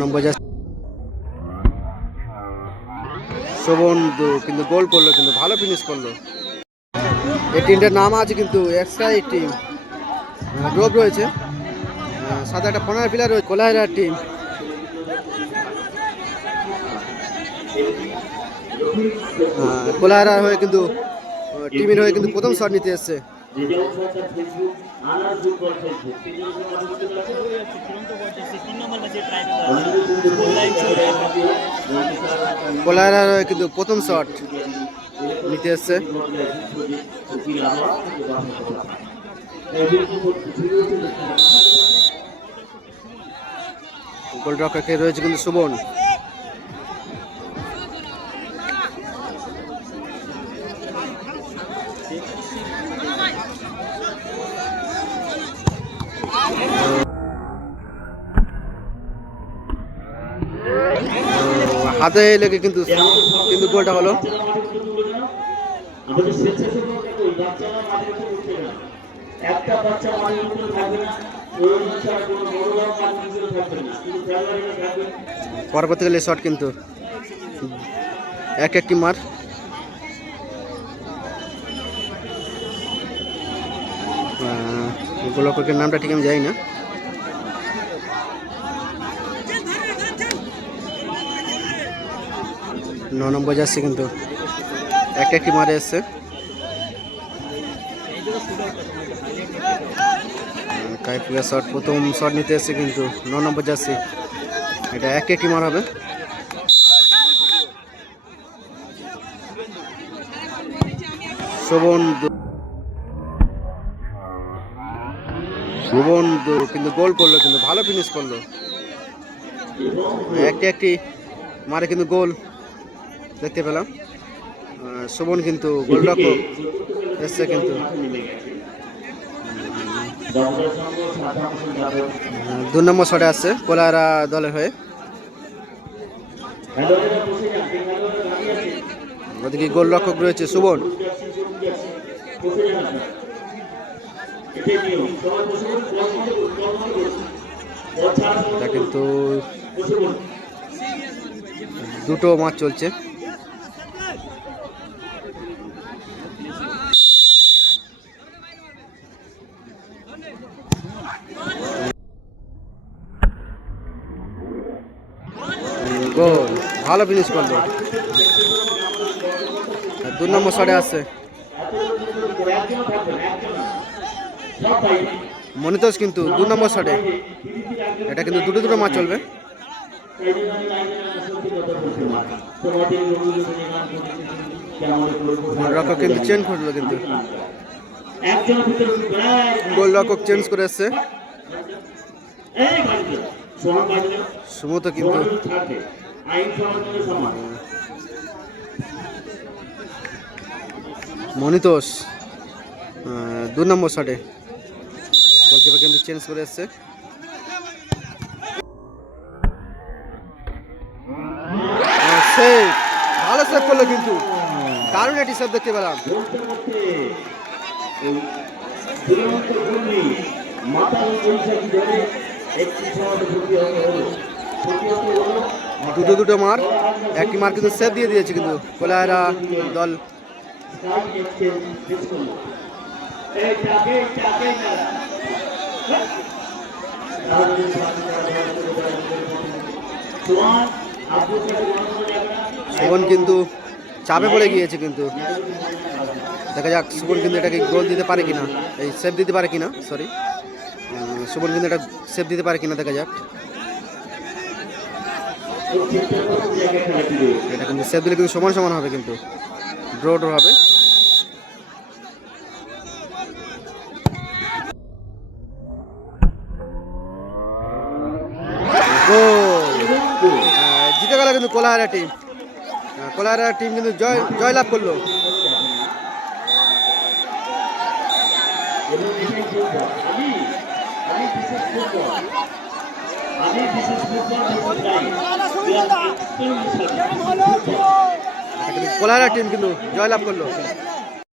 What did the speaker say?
নম্বর শোভন কিন্তু গোল করলো, কিন্তু ভালো ফিনিশ করলো। এই টিমটার নাম আছে কিন্তু এক্সট্রা টিম, ড্রপ রয়েছে, সাথে একটা 15 প্লেয়ার রয়েছে। কোলাহারার টিম কোলাহারা হয়ে কিন্তু টিমের হয়ে কিন্তু প্রথম শট নিতে এসছে। কোলাহারা হয়ে কিন্তু প্রথম শট নিতে এসছে। গোলরক্ষকে রয়েছে কিন্তু শোভন। হাতে লেগে কিন্তু গোলটা হলো। পরবর্তীকালে শট কিন্তু একটি মার। গোলরক্ষকের নামটা ঠিক আমি জানি না। নম্বর যাচ্ছে কিন্তু একটি মারে এসছে। কাইফুয়া শট, প্রথম শট নিতে এসছে কিন্তু 9 নম্বর যাচ্ছে। এটা একটি মার হবে। শোভন কিন্তু গোল করলো, কিন্তু ভালো ফিনিশ করলো। একটি মারে কিন্তু গোল দেখতে পেলাম। শোভন কিন্তু গোলরক্ষক এসছে কিন্তু 2 নম্বর শটে আসছে কোলাহারা দলের হয়ে। ওদিকে গোলরক্ষক রয়েছে শোভন। কিন্তু দুটো ম্যাচ চলছে। গোল, ভালো ফিনিশ করলো। 2 নম্বর শটে আসছে মনিতোষ কিন্তু 2 নম্বর শটে। এটা কিন্তু দুটো ম্যাচ চলবে। গোলরক্ষক কিন্তু চেঞ্জ করলো, কিন্তু গোলরক্ষক চেঞ্জ করে এসছে সুমত কিন্তু মনিতোষ 2 নম্বর শটে। গোলকিপার কিন্তু চেঞ্জ করে এসছে। ভালো সেভ করলো, কিন্তু দারুণ একটি সেভ দেখতে পেলাম। দুটো মার, একটি মার কিন্তু সেভ দিয়ে দিয়েছে কিন্তু কোলাহারা দল। শোভন কিন্তু চাপে পড়ে গিয়েছে, কিন্তু দেখা যাক শোভন কিন্তু এটাকে গোল দিতে পারে কিনা, এই সেভ দিতে পারে কিনা। সরি, শোভন কিন্তু এটা সেভ দিতে পারে কিনা, দেখা যাক। এটা কিন্তু সেভ দিলে কিন্তু সমান সমান হবে, কিন্তু ড্র হবে। জিতে গেল কিন্তু কোলাহারা টিম। কোলাহারা টিম কিন্তু জয় লাভ করলো। কোলাহারা টিম কিন্তু জয় লাভ করলো।